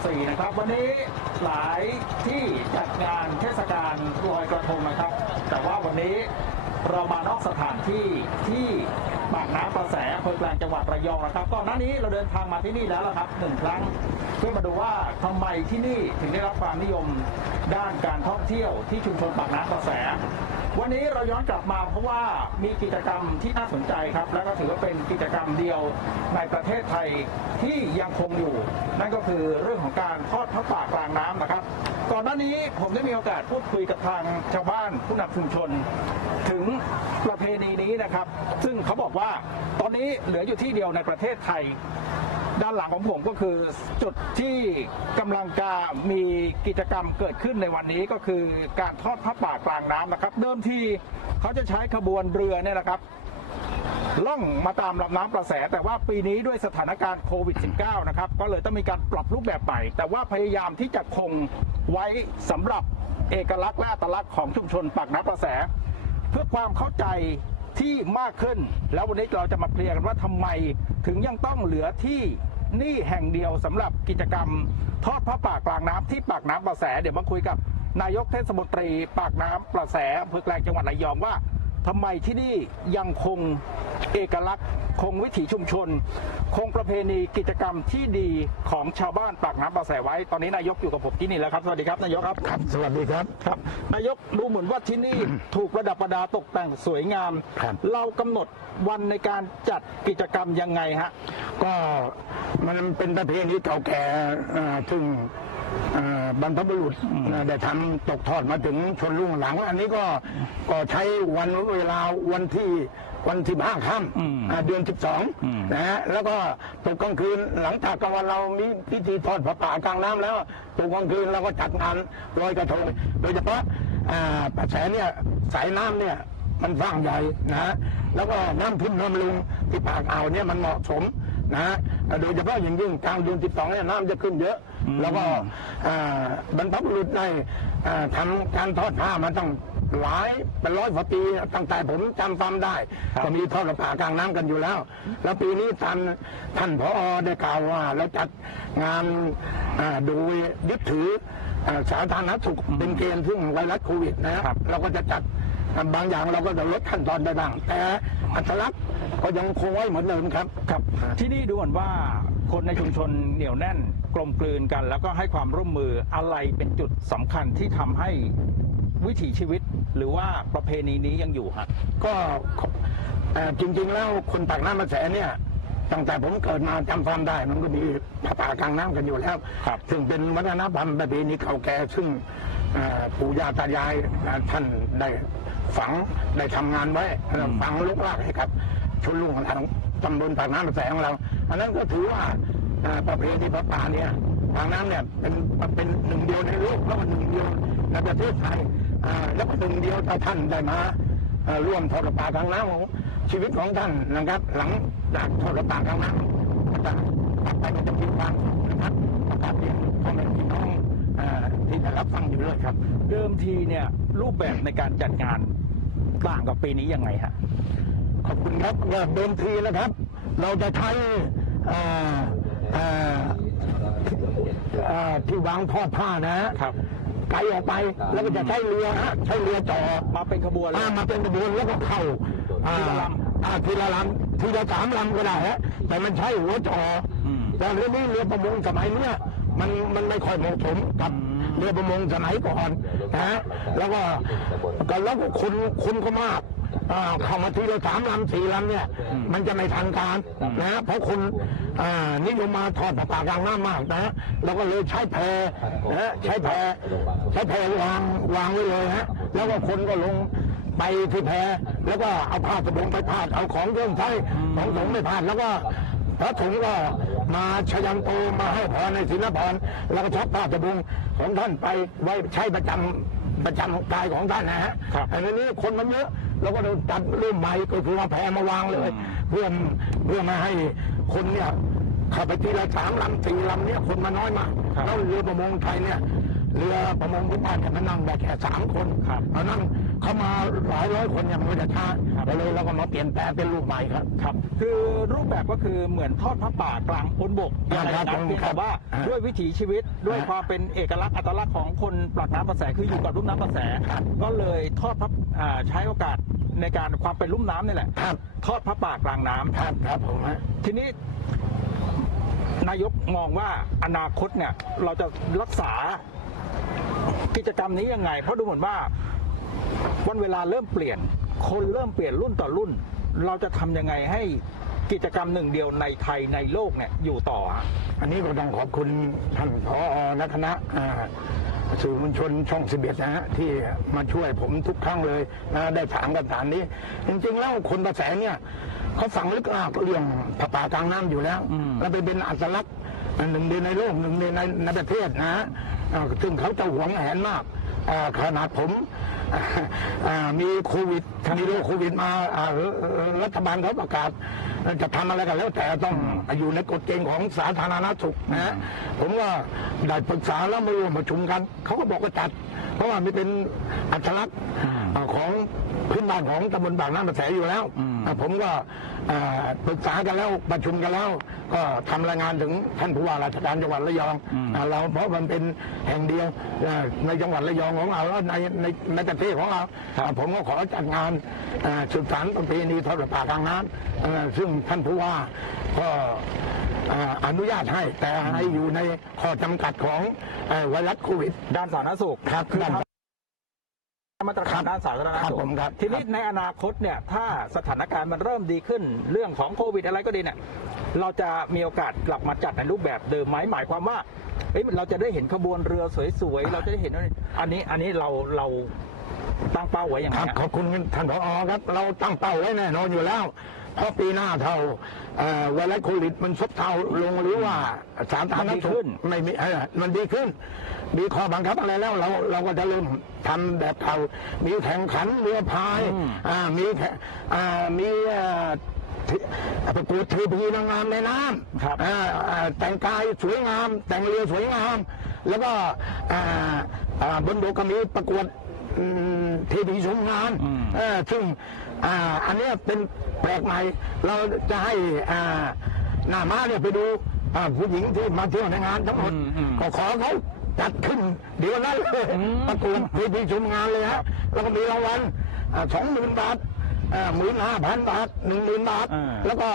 2564นะครับ วันนี้หลายที่จัดงานเทศกาลลอยกระทงนะครับ แต่ว่าวันนี้เรามานอกสถานที่ที่ปากน้ำประแสอำเภอแกลงจังหวัดระยองนะครับก่อนหน้านี้เราเดินทางมาที่นี่แล้วละครับหนึ่งครั้ง เพื่อมาดูว่าทำไมที่นี่ถึงได้รับความนิยมด้านการท่องเที่ยวที่ชุมชนปากน้ำประแส วันนี้เราย้อนกลับมาเพราะว่ามีกิจกรรมที่น่าสนใจครับ และก็ถือว่าเป็นกิจกรรมเดียวในประเทศไทยที่ยังคงอยู่ นั่นก็คือเรื่องของการทอดพระป่ากลางน้ำนะครับ ก่อนหน้านี้ผมได้มีโอกาสพูดคุยกับทางชาวบ้านผู้นำชุมชน ถึงประเพณีนี้นะครับ ซึ่งเขาบอกว่าตอนนี้เหลืออยู่ที่เดียวในประเทศไทย ด้านหลังของผมก็คือจุดที่กำลังจะมีกิจกรรมเกิดขึ้นในวันนี้ก็คือการทอดพระป่ากลางน้ำนะครับ เดิมทีเขาจะใช้ขบวนเรือเนี่ยนะครับล่องมาตามลำน้ำประแส แต่ว่าปีนี้ด้วยสถานการณ์โควิด -19 นะครับ ก็เลยต้องมีการปรับรูปแบบใหม่ แต่ว่าพยายามที่จะคงไว้สำหรับเอกลักษณ์และอัตลักษณ์ของชุมชนปากน้ำประแส เพื่อความเข้าใจที่มากขึ้น แล้ววันนี้เราจะมาเคลียร์กันว่าทำไมถึงยังต้องเหลือที่ นี่แห่งเดียวสำหรับกิจกรรม ทอดพระป่ากลางน้ำที่ปากน้ำประแส เดี๋ยวมาคุยกับนายกเทศมนตรี ปากน้ำประแสอำเภอแกลงจังหวัดระยองว่า ทำไมที่นี่ยังคงเอกลักษณ์ คงวิถีชุมชน คงประเพณีกิจกรรมที่ดีของชาวบ้านปากน้ำประแสไว้ ตอนนี้นายกอยู่กับผมที่นี่แล้วครับ สวัสดีครับนายกครับ ครับ สวัสดีครับ ครับ นายกดูเหมือนว่าที่นี่ถูกประดับประดาตกแต่งสวยงาม ครับ เรากำหนดวันในการจัดกิจกรรมยังไงฮะ ก็มันเป็นประเพณีเก่าแก่อ่าซึ่งอ่า บรรพบุรุษได้ทำตกทอดมาถึงชนรุ่งหลัง อันนี้ก็ก็ใช้วันเวลาวันที่วันที่ห้าค่อืมำอ่าเดือนสิบสองอืมนะฮะแล้วก็ตกกลางคืนหลังจากกลางวันเรามีพิธีทอดพระป่ากลางน้ำแล้วตกกลางคืนเราก็จัดงานลอยกระทงโดยเฉพาะอ่าประแสเนี่ยสายน้ำเนี่ยมันสร้างใหญ่นะฮะแล้วก็น้ำพุ่นน้ำลุงที่ปากอ่าวเนี่ยมันเหมาะสมนะฮะโดยเฉพาะอย่างยิ่งกลางเดือน12เนี่ยน้ำจะขึ้นเยอะ แล้วก็อ่าบรรพบุรุษได้อ่าทำการทอดผ้ามาตั้งหลายเป็นร้อยกว่าปีตั้งแต่ผมจำความได้ครับก็มีทอดกระป่ากลางน้ำกันอยู่แล้ว แล้วปีนี้ท่านท่านพอได้กล่าวว่าเราจัดงานอ่าโดยยึดถืออ่าสาธารณสุขเป็นเกณฑ์ซึ่งไวรัสโควิดนะฮะครับ เราก็จะจัดบางอย่างเราก็จะลดขั้นตอนได้บ้าง แต่อัตลักษณ์ก็ยังคงไว้เหมือนเดิมครับครับ ที่นี่ดูเหมือนว่า คนในชุมชนเหนียวแน่นกลมกลืนกัน แล้วก็ให้ความร่วมมืออะไรเป็นจุดสำคัญที่ทำให้วิถีชีวิต หรือว่าประเพณีนี้ยังอยู่ฮะ ก็เอ่อจริง ๆ แล้วคนปากน้ำมาแสนเนี่ยตั้งแต่ผมเกิดมาจำความได้ มันก็มีผาป่ากลางน้ำกันอยู่แล้วครับ ซึ่งเป็นวัฒนธรรมประเพณีเก่าแก่ซึ่งเอ่อปู่ย่าตายายเอ่อท่านได้ฝังได้ทำงานไว้ฝังลูกลากให้กับชนลุงของทาง ตำบลปากน้ำประแสของเรา อันนั้นก็ถือว่าประเพณีพระป่าเนี่ยปากน้ำเนี่ยเป็นเป็นหนึ่งเดียวในโลกแล้วก็หนึ่งเดียวในประเทศไทยอ่าแล้วก็หนึ่งเดียวถ้าท่านได้มาร่วมทอดประปาทางน้ำของชีวิตของท่านนะครับ หลังจากทอดประปาทางน้ำก็จะกลับไปก็จะมีความสุขนะครับประกาศเรียนพ่อแม่พี่น้องที่ได้รับฟังอยู่เลยครับ เดิมทีเนี่ยรูปแบบในการจัดงานต่างกับปีนี้ยังไงฮะ ขอบคุณครับว่าเดิมทีนะครับ เราจะใช้เอ่อเอ่อเอ่อที่วางทอดผ้านะฮะครับไกลออกไปแล้วก็จะใช้เรือฮะใช้เรือจ่อมาเป็นขบวนเลยอ่ามาเป็นกระบวนแล้วก็เข้าอ่าทีละลำอ่าทีละลำทีละสามลำก็ได้ฮะแต่มันใช้หัวจออมแต่เรือนี้เรือประมงสมัยเนี้ยมันมันไม่ค่อยเหมาะสมกับอืมเรือประมงสมัยก่อนนะฮะแล้วก็ก็แล้วก็คนคนก็มากอ่า เข้ามาทีละสามลำสี่ลำเนี่ย มันจะไม่ทันการนะฮะเพราะคนอ่านิยมมาทอดปลากลางน้ำมากนะฮะเราก็เลยใช้แพนะฮะใช้แพใช้แพวางวางไว้เลยฮะแล้วก็คนก็ลงไปที่แพแล้วก็เอาผ้าสบงไปพาดเอาของเครื่องใช้ของสงฆ์ไม่พาดแล้วก็พระสงฆ์ก็มาชยันโตมาให้พรในศีลพรแล้วก็ชักผ้าสบงของท่านไปไว้ใช้ประจำ ประจำกายของท่านนะฮะครับอันนี้คนมันเยอะเราก็เลยจัดรุ่มใหม่ก็คือเอาแพมาวางเลยอืมเพื่อเพื่อไมาให้คนเนี่ยเข้าไปทีละสามลำสี่ลำเนี่ยคนมาน้อยมากแล้วเรือประมงไทยเนี่ย เรือประมงที่บ้านเนี่ยมันนั่งได้แค่สามคนครับเพราะนั่งเข้ามาหลายร้อยคนยังไม่ได้ช้าครับก็เลยเราก็มาเปลี่ยนแปลงเป็นรูปใหม่ครับครับ คือรูปแบบก็คือเหมือนทอดพระป่ากลางบนบกอ่าอย่างไรครับนะผมเพียงครัแต่บว่าอ่าด้วยวิถีชีวิตด้วยอ่าความเป็นเอกลักษณ์อัตลักษณ์ของคนปากน้ำประแสคืออยู่กับลุ่มน้ำประแสครับก็เลยทอดพระอ่าใช้โอกาสในการความเป็นลุ่มน้ำนี่แหละครับทอดพระป่ากลางน้ำครับครับผมฮะทีนี้นายกมองว่าอนาคตเนี่ยเราจะรักษา กิจกรรมนี้ยังไง เพราะดูเหมือนว่าวันเวลาเริ่มเปลี่ยน คนเริ่มเปลี่ยนรุ่นต่อรุ่น เราจะทำยังไงให้กิจกรรมหนึ่งเดียวในไทยในโลกเนี่ยอยู่ต่อ อันนี้ก็ต้องขอบคุณท่านผอและคณะอ่าสื่อมวลชนช่องสิบเอ็ดนะฮะที่มาช่วยผมทุกครั้งเลยนะได้ถามกันฐานนี้ จริงๆแล้วคนประแสเนี่ย เขาฝังลึกลากเรื่องผาป่ากลางน้ำอยู่แล้วอืม แล้วไปเป็นอัตลักษณ์หนึ่งเดียวในโลกหนึ่งเดียวในในประเทศนะฮะอ่าซึ่งเขาจะหวงแหนมากอ่าขนาดผม อ่ามีโควิดมีโรคโควิดมาอ่ารัฐบาลเขาประกาศจะทำอะไรกันแล้วแต่ต้องอยู่ในกฎเกณฑ์ของสาธารณสุขนะฮะผมก็ได้ปรึกษาแล้วมาร่วมประชุมกัน เขาก็บอกว่าจัด เพราะว่ามันเป็นอัตลักษณ์อ่าของ พื้นบ้านของตำบลบางน้ำประแสอยู่แล้วอ่าผมก็อ่าปรึกษากันแล้วประชุมกันแล้ว ก็ทำรายงานถึงท่านผู้ว่าราชการจังหวัดระยองอ่าเราเพราะมันเป็นแห่งเดียวอ่าในจังหวัดระยองของเราแล้วในในในประเทศของเราอ่าผมก็ขอจัดงานอ่าสืบสานประเพณีทอดผ้าป่ากลางน้ำอ่าซึ่งท่านผู้ว่าก็อ่าอนุญาตให้แต่ให้อยู่ในข้อจำกัดของเอ่อไวรัสโควิด ด้านสาธารณสุขครับคือด้านทำ มาตรครัการบด้านสาธารณครับสุขผมครับทีนี้ในอนาคตเนี่ยถ้าสถานการณ์มันเริ่มดีขึ้น เรื่องของโควิดอะไรก็ดีเนี่ยเราจะมีโอกาสกลับมาจัดในรูปแบบเดิมไหมหมายความว่าเอ้ยเราจะได้เห็นขบวนเรือสวยๆเราจะได้เห็นอันนี้อันนี้เราเราตั้งเป้าไว้อย่างคไรรับอะขอบคุณท่านผอครับ เราตั้งเป้าไว้แน่นอนอยู่แล้ว เพราะปีหน้าเท่าเอ่อไวรัสโควิดมันซบเซาลงหรือว่าสาธารณสุขไม่มีเอ่อมันดีขึ้น มีข้อบังคับอะไรแล้วเราเราก็จะเริ่มทำแบบเก่ามีแข่งขันเรือพายอ่ามีแข่งอ่ามีเอ่อที่ประกวดเทพีนางงามในน้ำครับอ่าอ่าแต่งกายสวยงาม แต่งเรือสวยงาม แล้วก็อ่าอ่าบนบกก็มีประกวด อืมทีวีชมงานอืมเออซึ่งอ่าอันเนี้ยเป็นแปลกใหม่ เราจะให้อ่าหน้าม้าเนี่ยไปดูอ่าผู้หญิงที่มาเที่ยวในงานทั้งหมดอืมอืมก็ขอเขาจัดขึ้นเดี๋ยวนั้นเลยอืมประกวดทีวีชมงานเลยฮะ แล้วก็มีรางวัลสองหมื่นบาท หมื่นห้าพันบาทหนึ่งหมื่นบาท อ่าแล้วก็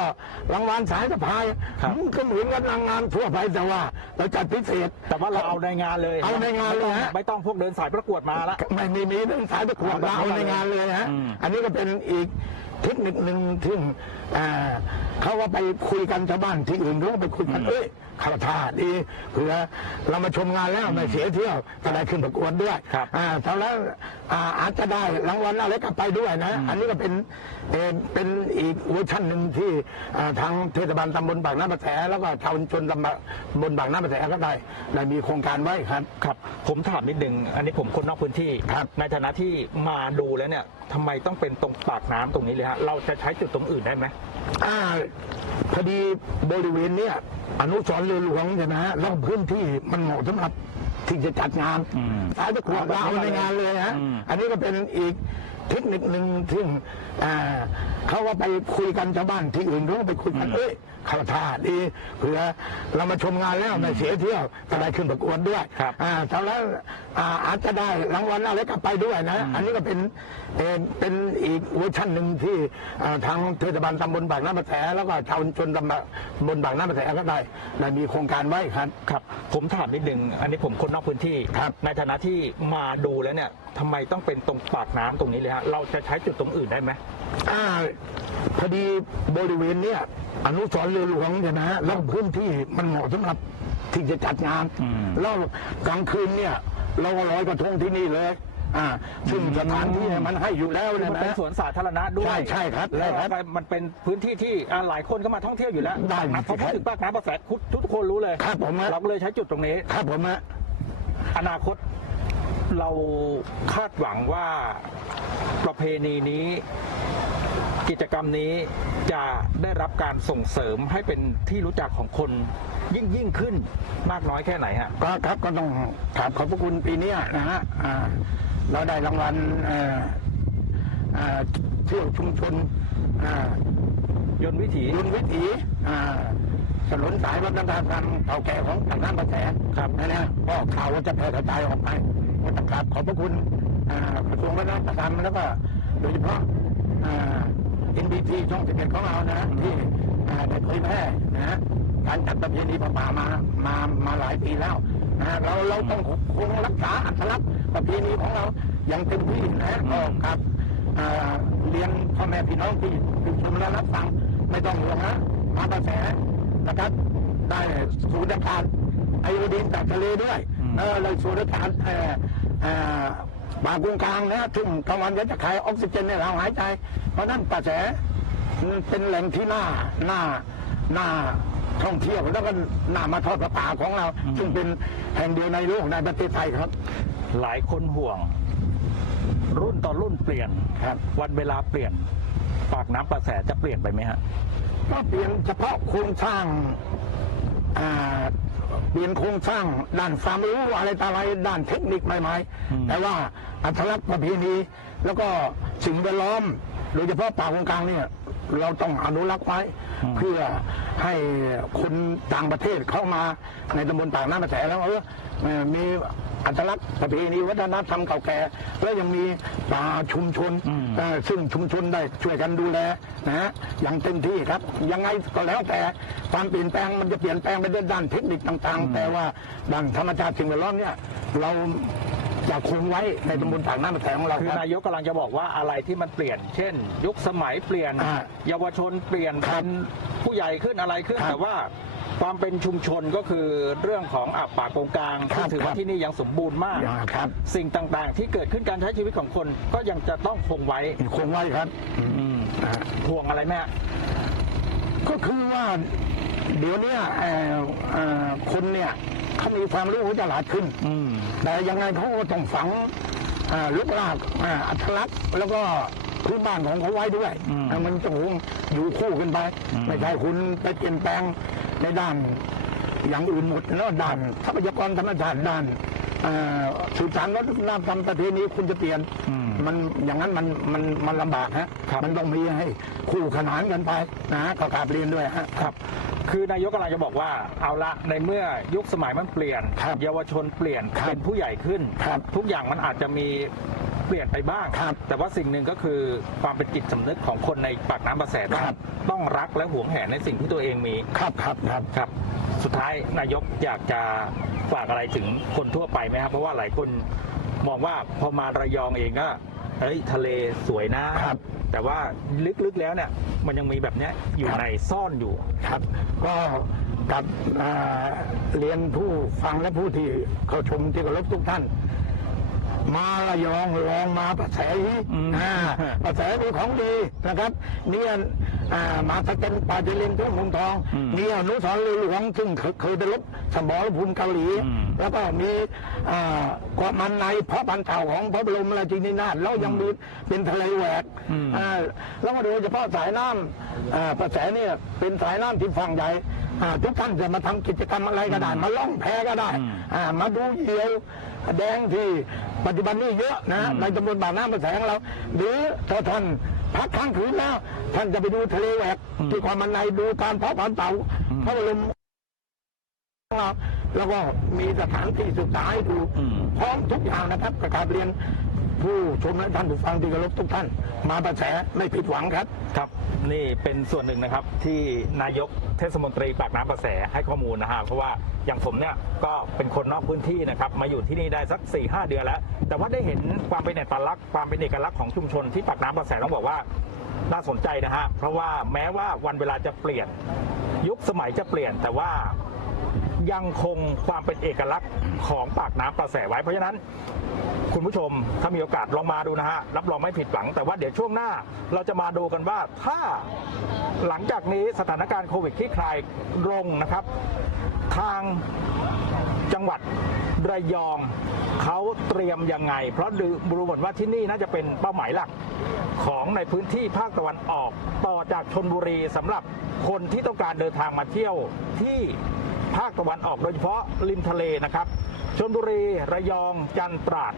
รางวัลสายสะพายครับ มันก็เหมือนกับนางงามทั่วไปแต่ว่า เราจัดพิเศษ แต่ว่าเราเอาในงานเลยเอาในงานเลยฮะ ไม่ต้องพวกเดินสายประกวดมาละ ไม่มีมีเรื่องสายประกวดเราเอาในงานเลยฮะ อืม อันนี้ก็เป็นอีกเทคนิคหนึ่งที่อ่าเขาว่าไปคุยกันชาวบ้านที่อื่นเขาก็ไปคุยกันเอ้ยข่าวท่าดีเผื่อเรามาชมงานแล้วไม่เสียเที่ยวจะได้ขึ้นประกวดด้วยครับอ่าตอนแล้วอ่าอาจจะได้รางวัลอะไรกลับไปด้วยนะ อันนี้ก็เป็นเอ่อเป็นอีกเวอร์ชันหนึ่งที่อ่าทางเทศบาลตำบลบางน้ำประแสแล้วก็ชาวชุมชนตำบลบางน้ำประแสก็ได้ได้มีโครงการไว้ครับครับ ผมถามนิดนึงอันนี้ผมคนนอกพื้นที่ครับในฐานะที่มาดูแล้วเนี่ยทำไมต้องเป็นตรงปากน้ำตรงนี้เลยฮะเราจะใช้จุดตรงอื่นได้ไหมอ่าพอดีบริเวณเนี้ยอนุสรณ์เรือหลวงใช่ไหมฮะแล้วพื้นที่มันเหมาะสำหรับที่จะจัดงานอืมสายตะขวดเราเอาในงานเลยฮะอืม อันนี้ก็เป็นอีกเทคนิคหนึ่งที่อ่าเขาว่าไปคุยกันชาวบ้านที่อื่นเขาก็ไปคุยกันเอ้ย ข่าวท่าดีเผื่อเรามาชมงานแล้วไม่เสียเที่ยวจะได้ขึ้นประกวดด้วยครับ อ่าตอนแล้วอ่าอาจจะได้รางวัลอะไรกลับไปด้วยนะ อันนี้ก็เป็นเอ่อเป็นอีกเวอร์ชันหนึ่งที่อ่าทางเทศบาลตำบลบางน้ำประแสแล้วก็ชาวชุมชนตำบลบางน้ำประแสก็ได้ได้มีโครงการไว้ครับ ครับ ผมถามนิดนึงอันนี้ผมคนนอกพื้นที่ ครับ ในฐานะที่มาดูแล้วเนี่ย ทำไมต้องเป็นตรงปากน้ำตรงนี้เลยฮะเราจะใช้จุดตรงอื่นได้ไหม อ่าพอดีบริเวณเนี้ยอนุสรณ์เรือหลวงใช่ไหมฮะแล้วพื้นที่มันเหมาะสำหรับที่จะจัดงานอืม แล้วกลางคืนเนี่ย เราก็ลอยกระทงที่นี่เลย อ่า ซึ่งสถานที่เนี่ยมันให้อยู่แล้วคือเนี่ยมันนะเป็นสวนสาธารณะด้วยใช่ใช่ครับแล้วใช่ครับมันเป็นพื้นที่ที่อ่าหลายคนก็มาท่องเที่ยวอยู่แล้วได้ปากน้ำพอพูดถึงปากน้ำประแสทุกทุกคนรู้เลยครับผมฮะ เราก็เลยใช้จุดตรงนี้ ครับผมฮะ อนาคต เราคาดหวังว่าประเพณีนี้ กิจกรรมนี้จะได้รับการส่งเสริมให้เป็นที่รู้จักของคนยิ่งยิ่งขึ้นมากน้อยแค่ไหนฮะก็ครับก็ต้องขอบขอบพระคุณปีเนี้ยนะฮะอ่าเราได้รางวัลเอ่ออ่าเที่ยวชุมชนอ่ายนต์วิถียุนวิถีอ่าถนนสายวัฒนธรรมเก่าแก่ของทางด้านประแสครับนะนะก็ข่าวว่าจะแพร่กระจายออกไป ก็ต้องกราบขอบพระคุณอ่ากระทรวงวัฒนธรรมแล้วก็โดยเฉพาะอ่า NBT ช่องสิบเอ็ดของเรานะที่อ่าได้เผยแพร่นะฮะการจัดประเพณีประป่ามามามาหลายปีแล้วนะฮะเราเราต้องคงรักษาอัตลักษณ์ประเพณีของเราอย่างเต็มที่นะฮะก็กับอ่าเรียนพ่อแม่พี่น้องที่ที่ชมและรับฟังไม่ต้องห่วงนะมาประแสนะครับได้สูดอากาศไอโอดีนจากทะเลด้วย อืมเออเลยสูดอากาศเอ่อเอ่อปากกงกลางนะทุ่งกลางวันก็จะขายออกซิเจนในเราหายใจ เพราะนั่นกระแสมันเป็นแหล่งที่น่าน่าน่าท่องเที่ยวแล้วก็น่ามาทอดประปาของเรา ซึ่งเป็นแห่งเดียวในโลกในประเทศไทยครับ หลายคนห่วง รุ่นต่อรุ่นเปลี่ยนครับ วันเวลาเปลี่ยน ปากน้ำประแสจะเปลี่ยนไปไหมฮะก็เปลี่ยนเฉพาะโครงสร้างอ่า เปลี่ยนโครงสร้างด้านความรู้อะไรต่ออะไรด้านเทคนิคใหม่ๆแต่ว่าอัตลักษณ์ประเพณีแล้วก็สิ่งแวดล้อมโดยเฉพาะป่าโคงกลางเนี่ยเราต้องอนุรักษ์ไว้ เพื่อให้คนต่างประเทศเข้ามาในตำบลปากน้ำกระแสแล้วเออเอ่อมี อัตลักษณ์ประเพณีวัฒนธรรมเก่าแก่ แล้วยังมีป่าชุมชนอืมเอ่อซึ่งชุมชนได้ช่วยกันดูแลนะฮะอย่างเต็มที่ครับ ยังไงก็แล้วแต่ความเปลี่ยนแปลงมันจะเปลี่ยนแปลงไปด้วยด้านเทคนิคต่างๆ แต่ว่าด้านธรรมชาติสิ่งแวดล้อมเนี่ยเราจะคงไว้ในตำบลปากน้ำประแสของเราคือครับนายกกำลังจะบอกว่าอะไรที่มันเปลี่ยน เช่น ยุคสมัยเปลี่ยนอ่าเยาวชนเปลี่ยนครัเป็บนผู้ใหญ่ขึ้นอะไรขึ้นครับแต่ว่า ความเป็นชุมชนก็คือเรื่องของอะป่าโกงกลางครัที่บถือครัว่าบที่นี่ยังสมบูรณ์มากอย่าครับ สิ่งต่างๆ ที่เกิดขึ้นการใช้ชีวิตของคนก็ยังจะต้องคงไว้คงไว้ครับอืมอ่าห่วงอะไรแม่ ก็คือว่าเดี๋ยวเนี้เอ่อเอ่อคนเนี่ยเขามีความรู้ฉลาดขึ้น อืม แต่ยังไงเขาก็ต้องฝังอ่าลูกลากอ่าอัตลักษณ์แล้วก็พื้นบ้านของเขาไว้ด้วยอืมอ่ามันจะคงอยู่คู่กันไป อืม ไม่ใช่คุณไปเปลี่ยนแปลง ในด้านอย่างอื่นหมดแล้วด้านทรัพยากรธรรมชาติด้านอ่าสืบสานวัฒนธรรมประเพณีคุณจะเปลี่ยนอืมมันอย่างนั้นมันมันมันลำบากฮะครับมันต้องมีให้คู่ขนานกันไปนะฮะก็กราบเรียนด้วยฮะครับ คือนายกกำลังจะบอกว่าเอาละในเมื่อยุคสมัยมันเปลี่ยนครับเยาวชนเปลี่ยนครับเป็นผู้ใหญ่ขึ้นครับทุกอย่างมันอาจจะมี เปลี่ยนไปบ้าง ครับแต่ว่าสิ่งหนึ่งก็คือความเป็นจิตสำนึกของคนในปากน้ำประแสต้องครับ ต้องรักและหวงแหนในสิ่งที่ตัวเองมี ครับครับครับ ครับ สุดท้ายนายกอยากจะฝากอะไรถึงคนทั่วไปไหมครับ เพราะว่าหลายคนมองว่าพอมาระยองเองก็เฮ้ยทะเลสวยนะ ครับ แต่ว่าลึกๆแล้วเนี่ย มันยังมีแบบเนี้ยอยู่ครับในซ่อนอยู่ ครับก็กับอ่าเรียนผู้ฟังและผู้ที่เข้าชมที่เคารพทุกท่าน มาระยองลองมาประแสอีกอืมอ่าประแสมีของดีนะครับเนี่ย อ่ามาสเก็นปาเจรินทุ่งมุงทองอืมเนี่ยอนุสาวรีย์หลวงซึ่งเคยเคยได้รบสมรภูมิเกาหลีอืมแล้วก็มีอ่าเกาะมันในเพราะพันธุ์เก่าของพระบรมราชินีนาถแล้วยังมีเป็นทะเลแหวกอืมอ่าแล้วก็โดยเฉพาะสายน้ำอ่าประแสเนี่ยเป็นสายน้ำที่ฝั่งใหญ่อ่าทุกท่านจะมาทำกิจกรรมอะไรก็ได้ มาล่องแพก็ได้อืมอ่ามาดูเหยี่ยวแดงที่ปัจจุบันนี้เยอะนะอืมในตำบลบางน้ำประแสของเรา หรือถ้าท่าน พักค้างคืนแล้ว ท่านจะไปดูทะเลแหวกที่ความมันในดูการเพาะพันธุ์เต่าพระบรมแล้วก็มีสถานที่ศึกษาให้ดูอืมพร้อมทุกอย่างนะครับกราบเรียน ผู้ชมและท่านผู้ฟังที่เคารพทุกท่าน มาประแสไม่ผิดหวังครับ ครับนี่เป็นส่วนหนึ่งนะครับที่นายกเทศมนตรีปากน้ำประแสให้ข้อมูลนะฮะเพราะว่าอย่างผมเนี่ยก็เป็นคนนอกพื้นที่นะครับมาอยู่ที่นี่ได้สัก4ี่หเดือนแล้ว แต่ว่าได้เห็นความเป็นเอกลักษณ์ความเป็นเอกลักษณ์ของชุมชนที่ปากน้ำประแสต้องบอกว่าน่าสนใจนะฮะเพราะว่าแม้ว่าวันเวลาจะเปลี่ยนยุคสมัยจะเปลี่ยนแต่ว่า ยังคงความเป็นเอกลักษณ์ของปากน้ำประแสไว้ เพราะฉะนั้นคุณผู้ชมถ้ามีโอกาสลองมาดูนะฮะรับรองไม่ผิดหวัง แต่ว่าเดี๋ยวช่วงหน้าเราจะมาดูกันว่าถ้าหลังจากนี้สถานการณ์โควิดที่คลายลงนะครับ ทางจังหวัดระยองเขาเตรียมยังไง เพราะดูดูเหมือว่าที่นี่น่าจะเป็นเป้าหมายหลักของในพื้นที่ภาคตะวันออก ต่อจากชนบุรีสำหรับคนที่ต้องการเดินทางมาเที่ยวที่ ภาคตะวันออกโดยเฉพาะริมทะเลนะครับชลบุรีระยองจันทร์ตราด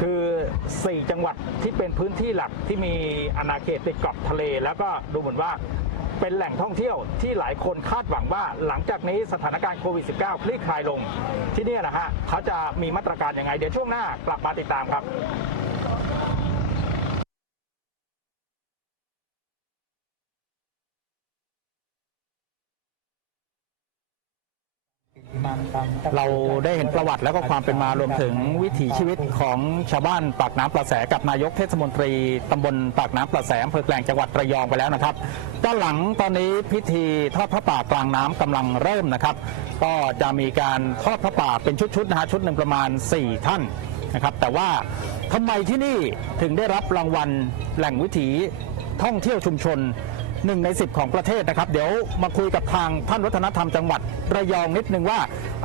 คือ 4 จังหวัดที่เป็นพื้นที่หลักที่มีอาณาเขตติดกับทะเล แล้วก็ดูเหมือนว่าเป็นแหล่งท่องเที่ยวที่หลายคนคาดหวังว่าหลังจากนี้สถานการณ์โควิด -19 คลี่คลายลง ที่นี่นะฮะเขาจะมีมาตรการยังไง เดี๋ยวช่วงหน้ากลับมาติดตามครับ เราได้เห็นประวัติแล้วก็ความเป็นมารวมถึงวิถีชีวิตของชาวบ้านปากน้ำประแสกับนายกเทศมนตรีตำบลปากน้ำประแสอำเภอแกลงจังหวัดระยองไปแล้วนะครับ ด้านหลังตอนนี้พิธีทอดพระป่ากลางน้ำกำลังเริ่มนะครับ ก็จะมีการทอดพระป่าเป็นชุดๆนะฮะชุดหนึ่งประมาณ 4 ท่านนะครับ แต่ว่าทำไมที่นี่ถึงได้รับรางวัลแหล่งวิถีท่องเที่ยวชุมชน หนึ่งในสิบของประเทศนะครับ เดี๋ยวมาคุยกับทางท่านวัฒนธรรมจังหวัดระยองนิดนึงว่า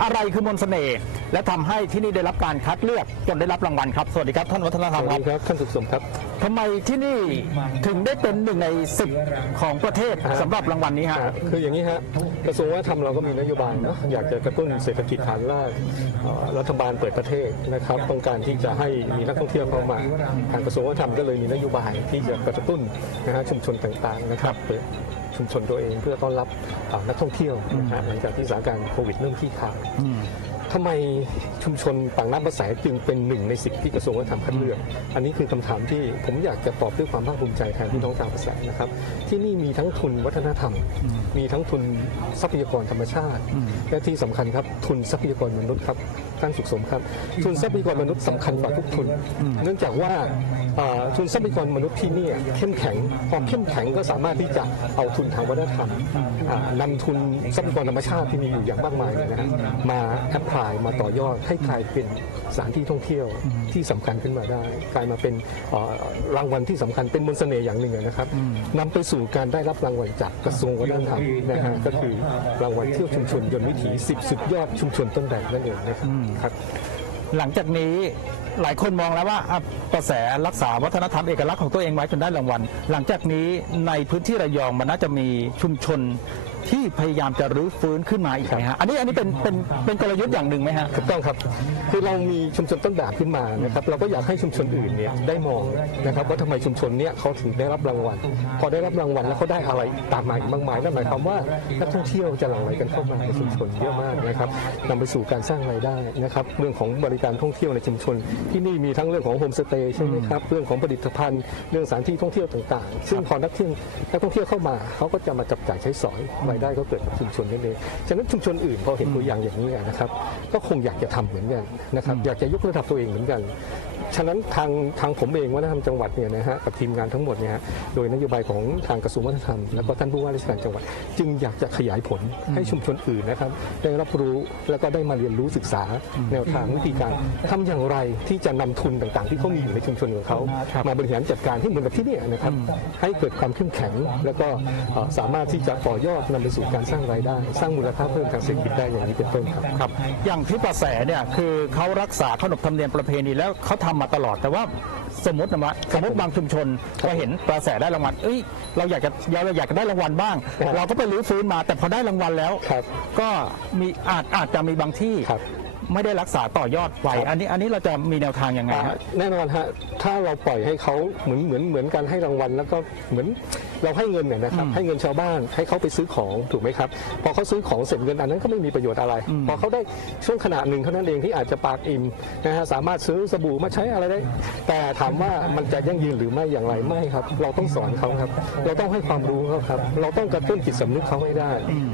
อะไรคือมนต์เสน่ห์และทำให้ที่นี่ได้รับการคัดเลือกจนได้รับรางวัลครับ สวัสดีครับท่านวัฒนธรรมควัรัสดีครับท่านสุขสมครับ ทำไมที่นี่ถึงได้เป็นหนึ่งในสิบของประเทศสำหรับรางวัลนี้ฮะอ่าคืออย่างนี้ฮะกระทรวงวัฒนธรรมเราก็มีนโยบายเนาะอยากจะกระตุ้นเศรษฐกิจฐานรากเอ่อรัฐบาลเปิดประเทศนะครับ ต้องการที่จะให้มีนักท่องเที่ยวเข้ามาทางกระทรวงวัฒนธรรมก็เลยมีนโยบายที่จะกระตุ้นนะฮะชุมชนต่างๆนะครับเปิดชุมชนตัวเองเพื่อต้อนรับอ่านักท่องเที่ยวนะฮะหลังจากที่สถานการณ์โควิดเริ่มคลี่คลายอืม ทำไมชุมชนปากน้ำประแสจึงเป็นหนึ่งในสิบที่กระทรวงวัฒนธรรมคัดเลือก อันนี้คือคำถามที่ผมอยากจะตอบด้วยความภาคภูมิใจแทนพี่น้องชาวประแสนะครับ ที่นี่มีทั้งทุนวัฒนธรรม มีทั้งทุนทรัพยากรธรรมชาติ และที่สำคัญครับทุนทรัพยากรมนุษย์ครับท่านสุขสมครับ ทุนทรัพยากรมนุษย์สำคัญกว่าทุกทุน เนื่องจากว่าอ่าทุนทรัพยากรมนุษย์ที่นี่เข้มแข็งพอเข้มแข็งก็สามารถที่จะเอาทุนทางวัฒนธรรมอ่านำทุนทรัพยากรธรรมชาติที่มีอยู่อย่างมากมายเนี่ยนะฮะมาแอพพลายมาต่อยอดให้กลายเป็นสถานที่ท่องเที่ยวที่สำคัญขึ้นมาได้ กลายมาเป็นเอ่อรางวัลที่สำคัญเป็นมนต์เสน่ห์อย่างหนึ่งนะครับนำไปสู่การได้รับรางวัลจากกระทรวงวัฒนธรรมนะฮะก็คือรางวัลเที่ยวชุมชนยนต์วิถี 10 สุดยอดชุมชนต้นแบบนั่นเองนะครับครับหลังจากนี้หลายคนมองแล้วว่าอะกระแสรักษาวัฒนธรรมเอกลักษณ์ของตัวเองไว้จนได้รางวัล หลังจากนี้ในพื้นที่ระยองมันน่าจะมีชุมชน ที่พยายามจะรื้อฟื้นขึ้นมาอีกไหมฮะอันนี้อันนี้เป็นเป็นเป็นกลยุทธ์อย่างหนึ่งไหมฮะ ถูกต้องครับ คือเรามีชุมชนต้นแบบขึ้นมานะครับเราก็อยากให้ชุมชนอื่นเนี่ยได้มองนะครับว่าทำไมชุมชนเนี่ยเขาถึงได้รับรางวัล พอได้รับรางวัลแล้วเขาได้อะไรตามมาอีกมากมายนั่นหมายความว่านักท่องเที่ยวจะหลั่งไหลกันเข้ามาในชุมชนเยอะมากนะครับนำไปสู่การสร้างรายได้นะครับเรื่องของบริการท่องเที่ยวในชุมชน ที่นี่มีทั้งเรื่องของโฮมสเตย์ใช่ไหมครับเรื่องของผลิตภัณฑ์เรื่องสถานที่ท่องเที่ยวต่างๆ ซึ่งพอนักเที่ยวนักท่องเที่ยวเข้ามาเขาก็จะมาจับจ่ายใช้สอยรายได้ก็เกิดกับชุมชนนั่นเองฉะนั้นชุมชนอื่นพอเห็นตัวอย่างอย่างนี้นะครับ ก็คงอยากจะทำเหมือนกันนะครับอยากจะยกระดับตัวเองเหมือนกัน ฉะนั้นทางทางผมเองวัฒนธรรมจังหวัดเนี่ยนะฮะกับทีมงานทั้งหมดเนี่ยฮะโดยนโยบายของทางกระทรวงวัฒนธรรมแล้วก็ท่านผู้ว่าราชการจังหวัด จึงอยากจะขยายผลให้ชุมชนอื่นนะครับ ได้รับรู้แล้วก็ได้มาเรียนรู้ศึกษาแนวทางวิธีการทำอย่างไรที่จะนำทุนต่างๆ ที่เขามีอยู่ในชุมชนของเขามาบริหารจัดการที่เหมือนกับที่เนี่ยนะครับให้เกิดความเข้มแข็ง แล้วก็เอ่อสามารถที่จะต่อยอดนำไปสู่การสร้างรายได้ สร้างมูลค่าเพิ่มทางเศรษฐกิจได้อย่างนี้เป็นต้นครับ ครับอย่างที่ประแสเนี่ยคือเขารักษาขนบธรรมเนียมประเพณีแล้วเขาทำมาตลอด แต่ว่าสมมตินะว่าสมมติบางชุมชนเราเห็นประแสได้รางวัลเอ้ยเราอยากจะเราอยากจะได้รางวัลบ้าง ครับเราก็ไปรื้อฟื้นมา แต่พอได้รางวัลแล้ว ครับก็มีอาจอาจจะมีบางที่ครับ ไม่ได้รักษาต่อยอดไว้ครับอันนี้อันนี้เราจะมีแนวทางยังไงฮะแน่นอนฮะถ้าเราปล่อยให้เขาเหมือนเหมือนเหมือนการให้รางวัล แล้วก็เหมือน เราให้เงินเนี่ยนะครับให้เงินชาวบ้านให้เขาไปซื้อของถูกไหมครับพอเขาซื้อของเสร็จเงินอันนั้นก็ไม่มีประโยชน์อะไร พอเขาได้ช่วงขณะหนึ่งเท่านั้นเองที่อาจจะปากอิ่มนะฮะสามารถซื้อสบู่มาใช้อะไรได้ แต่ถามว่ามันจะยั่งยืนหรือไม่อย่างไรไม่ครับ เราต้องสอนเขาครับ เราต้องให้ความรู้เขาครับ เราต้องกระตุ้นจิตสำนึกเขาให้ได้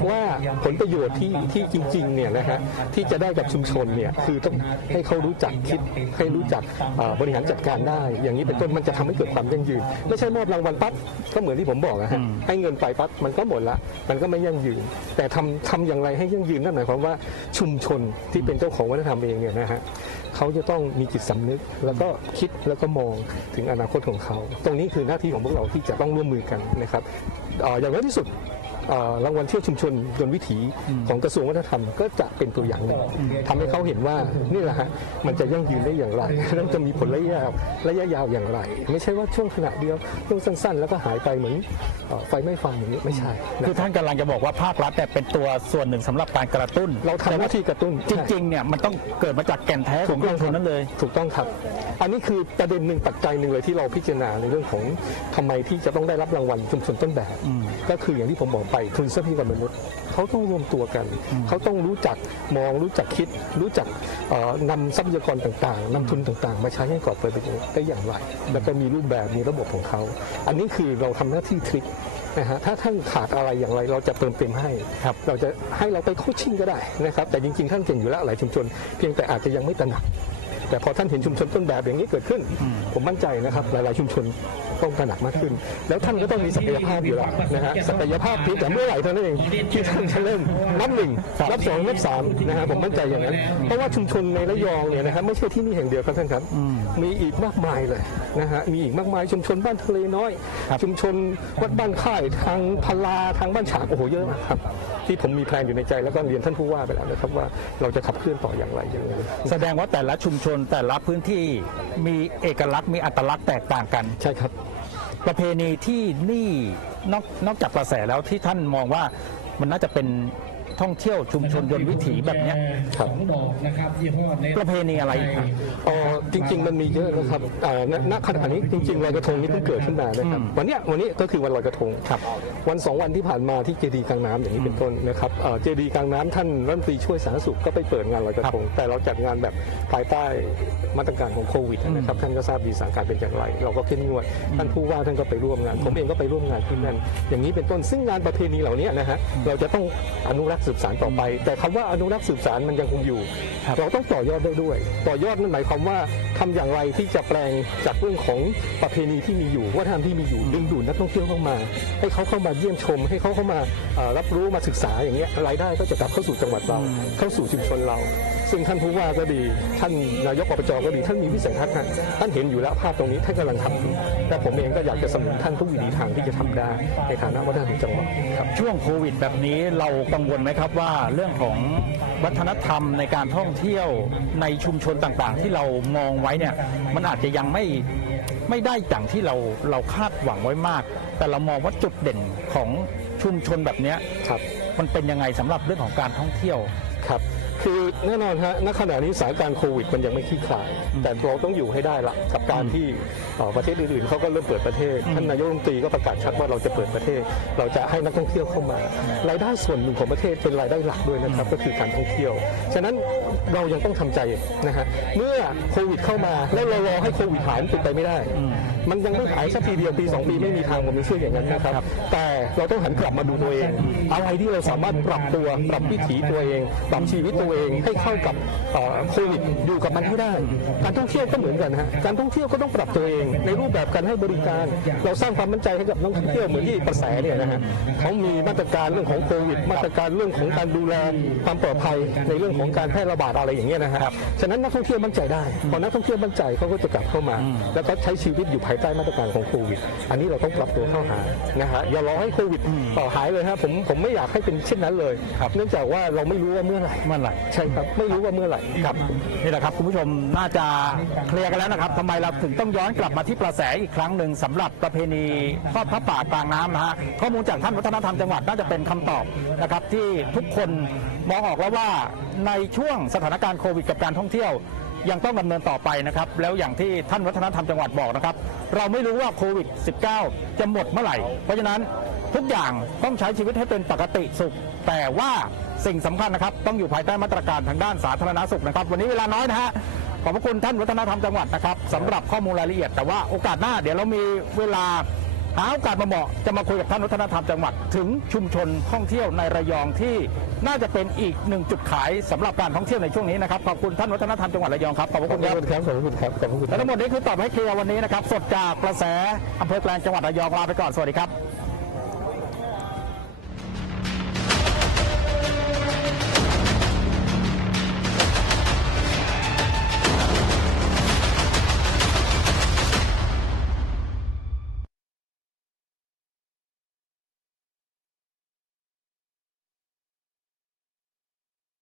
ว่าผลประโยชน์ที่ที่จริงๆเนี่ยนะฮะที่จะได้กับชุมชนเนี่ยคือต้องให้เขารู้จักคิดให้รู้จักเอ่อบริหารจัดการได้ อย่างนี้เป็นต้นมันจะทำให้เกิดความยั่งยืน ไม่ใช่มอบรางวัลปั๊บก็เหมือนที่ผมบอกนะฮะให้เงินไปปั๊บมันก็หมดละ มันก็ไม่ยั่งยืน แต่ทำทำอย่างไรให้ยั่งยืนนั่นหมายความว่าชุมชนที่เป็นเจ้าของวัฒนธรรมเองเนี่ยนะฮะเขาจะต้องมีจิตสำนึกแล้วก็คิดแล้วก็มองถึงอนาคตของเขา ตรงนี้คือหน้าที่ของพวกเราที่จะต้องร่วมมือกันนะครับเอ่ออย่างน้อยที่สุดเอ่อ รางวัลเที่ยวชุมชนยนต์วิถีของกระทรวงวัฒนธรรมก็จะเป็นตัวอย่างหนึ่งทำให้เขาเห็นว่านี่แหละฮะมันจะยั่งยืนได้อย่างไรแล้วจะมีผลระยะยาวระยะยาวอย่างไร ไม่ใช่ว่าช่วงขณะเดียวช่วงสั้น ๆ แล้วก็หายไปเหมือนเอ่อไฟไหม้ฟางอย่างนี้ไม่ใช่นะคือท่านกำลังจะบอกว่าภาครัฐเนี่ยเป็นตัวส่วนหนึ่งสำหรับการกระตุ้น เราทำหน้าที่กระตุ้นจริงๆเนี่ยมันต้องเกิดมาจากแก่นแท้ของชุมชนนั้นเลย ถูกต้องครับ อันนี้คือประเด็นหนึ่งปัจจัยหนึ่งเลยที่เราพิจารณาในเรื่องของทำไมที่จะต้องได้รับรางวัลชุมชนต้นแบบ ก็คืออย่างที่ผมบอกไปทุนทรัพยากรมนุษย์เขาต้องรวมตัวกัน เขาต้องรู้จักมองรู้จักคิด รู้จักเอ่อนำทรัพยากรต่างๆนำทุนต่างๆ มาใช้ให้ก่อเกิดประโยชน์ได้อย่างไร แล้วก็มีรูปแบบมีระบบของเขา อันนี้คือเราทำหน้าที่ทริคนะฮะถ้าท่านขาดอะไรอย่างไรเราจะเติมเต็มให้ครับเราจะให้เราไปโคชชิ่งก็ได้นะครับ แต่จริงๆท่านเก่งอยู่แล้วหลายชุมชน เพียงแต่อาจจะยังไม่ตระหนักแต่พอท่านเห็นชุมชนต้นแบบอย่างนี้เกิดขึ้น ผมมั่นใจนะครับหลายๆชุมชน ต้องตระหนักมากขึ้น แล้วท่านก็ต้องมีศักยภาพอยู่แล้วนะฮะศักยภาพเพียงแต่เมื่อไหร่เท่านั้นเองที่ท่านจะเริ่มนับหนึ่งนับสองนับสามนะฮะผมมั่นใจอย่างนั้น เพราะว่าชุมชนในระยองเนี่ยนะครับไม่ใช่ที่นี่แห่งเดียวครับท่านครับมีอีกมากมายเลยนะฮะมีอีกมากมายชุมชนบ้านทะเลน้อยครับชุมชนวัดบ้านค่ายทางพลาทางบ้านฉางโอ้โหเยอะมากครับ ที่ผมมีแพลนอยู่ในใจแล้วก็เรียนท่านผู้ว่าไปแล้วนะครับว่าเราจะขับเคลื่อนต่ออย่างไรอย่างไรแสดงว่าแต่ละชุมชนแต่ละพื้นที่มีเอกลักษณ์มีอัตลักษณ์แตกต่างกันใช่ครับ ประเพณีที่นี่นอกนอกจากกระแสแล้วที่ท่านมองว่ามันน่าจะเป็น ท่องเที่ยวชุมชนยนต์วิถีแบบเนี้ยครับสองดอกนะครับยี่ห้อเนประเพณีอะไรอีกครับ อ๋อจริง ๆ มันมีเยอะนะครับอ่าณณขณะนี้จริงๆลอยกระทงนี่เพิ่งเกิดขึ้นมานะครับวันเนี้ยวันนี้ก็คือวันลอยกระทงครับวันสองวันที่ผ่านมาที่เจดีย์กลางน้ำอย่างนี้เป็นต้นนะครับเอ่อเจดีย์กลางน้ำท่านรัฐมนตรีช่วยสาธารณสุขก็ไปเปิดงานลอยกระทง แต่เราจัดงานแบบภายใต้มาตรการของโควิดนะครับท่านก็ทราบดีสถานการณ์เป็นอย่างไร เราก็เข้มงวดท่านผู้ว่าท่านก็ไปร่วมงาน ผมเองก็ไปร่วมงานที่นั่นอย่างนี้เป็นต้นซึ่งงานประเพณีเหล่านี้นะฮะเราจะต้องอนุรักษ์สืบสานต่อไป แต่คำว่าอนุรักษ์สืบสานมันยังคงอยู่ครับเราต้องต่อยอดได้ด้วย ต่อยอดนั่นหมายความว่าทำอย่างไรที่จะแปลงจากเรื่องของประเพณีที่มีอยู่วัฒนธรรมที่มีอยู่ดึงดูดนักท่องเที่ยวเข้ามา ให้เขาเข้ามาเยี่ยมชม ให้เขาเข้ามาเอ่อรับรู้มาศึกษาอย่างเงี้ยรายได้ก็จะกลับเข้าสู่จังหวัดเราเข้าสู่ชุมชนเรา ซึ่งท่านผู้ว่าก็ดี ท่านนายกอบจก็ดี ท่านมีวิสัยทัศน์ฮะท่านเห็นอยู่แล้วภาพตรงนี้ท่านกำลังทำอยู่แต่ผมเองก็อยากจะสนับสนุนท่านทุกวิถีทางที่จะทำได้ในฐานะวัฒนธรรมจังหวัดครับช่วงโควิด แบบนี้เรากังวลไหมครับว่าเรื่องของวัฒนธรรมในการท่องเที่ยวในชุมชนต่างๆ ที่เรามองไว้เนี่ยมันอาจจะยังไม่ไม่ได้อย่างที่เราเราคาดหวังไว้มาก แต่เรามองว่าจุดเด่นของชุมชนแบบเนี้ยครับมันเป็นยังไงสำหรับเรื่องของการท่องเที่ยวครับ คือแน่นอนฮะณขณะนี้สถานการณ์โควิดมันยังไม่คลี่คลาย แต่เราต้องอยู่ให้ได้ละกับการที่เอ่อประเทศอื่นๆเขาก็เริ่มเปิดประเทศท่านนายกรัฐมนตรีก็ประกาศชัดว่าเราจะเปิดประเทศ เราจะให้นักท่องเที่ยวเข้ามารายได้ส่วนหนึ่งของประเทศเป็นรายได้หลักด้วยนะครับก็คือการท่องเที่ยว ฉะนั้นเรายังต้องทำใจนะฮะเมื่อโควิดเข้ามาแล้วเรารอให้โควิดหายมันเป็นไปไม่ได้ มันยังไม่หายสักทีเดียวปีสองปีไม่มีทางผมไม่เชื่ออย่างนั้นนะครับ แต่เราต้องหันกลับมาดูตัวเอง อะไรที่เราสามารถปรับตัวปรับวิถีตัวเองปรับชีวิตตัวเองให้เข้ากับเอ่อโควิดอยู่กับมันให้ได้ การท่องเที่ยวก็เหมือนกันฮะการท่องเที่ยวก็ต้องปรับตัวเอง ในรูปแบบการให้บริการ เราสร้างความมั่นใจให้กับนักท่องเที่ยวเหมือนที่กระแสเนี่ยนะฮะเขามีมาตรการเรื่องของโควิด มาตรการเรื่องของการดูแลความปลอดภัยในเรื่องของการแพร่ระบาดอะไรอย่างเงี้ยนะฮะฉะนั้นนักท่องเที่ยวมั่นใจได้พอนักท่องเที่ยวมั่นใจเขาก็จะกลับเข้ามา แล้วก็ใช้ชีวิตอยู่ภายใต้มาตรการของโควิด อันนี้เราต้องปรับตัวเข้าหานะฮะอย่ารอให้โควิดต่อหายเลยฮะผมผมไม่อยากให้เป็นเช่นนั้นเลยครับเนื่องจากว่าเราไม่รู้ว่าเมื่อไหร่เมื่อไหร่ใช่ครับไม่รู้ว่าเมื่อไหร่ครับนี่แหละครับคุณผู้ชมน่าจะเคลียร์กันแล้วนะครับทำไมเราถึงต้องย้อนกลับมาที่ประแสอีกครั้งหนึ่งสำหรับประเพณีทอดพระป่ากลางน้ำนะฮะข้อมูลจากท่านวัฒนธรรมจังหวัดน่าจะเป็นคำตอบนะครับที่ทุกคนมองออกแล้วว่าในช่วงสถานการณ์โควิดกับการท่องเที่ยว ยังต้องดำเนินต่อไปนะครับ แล้วอย่างที่ท่านวัฒนธรรมจังหวัดบอกนะครับ เราไม่รู้ว่าโควิด -19 จะหมดเมื่อไหร่ เพราะฉะนั้น ทุกอย่างต้องใช้ชีวิตให้เป็นปกติสุข แต่ว่าสิ่งสำคัญนะครับ ต้องอยู่ภายใต้มาตรการทางด้านสาธารณสุขนะครับ วันนี้เวลาน้อยนะฮะขอบพระคุณท่านวัฒนธรรมจังหวัดนะครับสำหรับข้อมูลรายละเอียด แต่ว่าโอกาสหน้าเดี๋ยวเรามีเวลาหาโอกาสมาเหมาะจะมาคุยกับท่านวัฒนธรรมจังหวัด ถึงชุมชนท่องเที่ยวในระยองที่น่าจะเป็นอีกหนึ่งจุดขายสำหรับการท่องเที่ยวในช่วงนี้นะครับขอบคุณท่านวัฒนธรรมจังหวัดระยองครับขอบพระขอคุบณครับคุณครับขอบคุณครับขอบคุณและทั้งหมดนี้คือตอบให้เคลียร์วันนี้นะครับสดจากกระแสอำเภอแกลงจังหวัดระยองลาไปก่อนสวัสดีครับ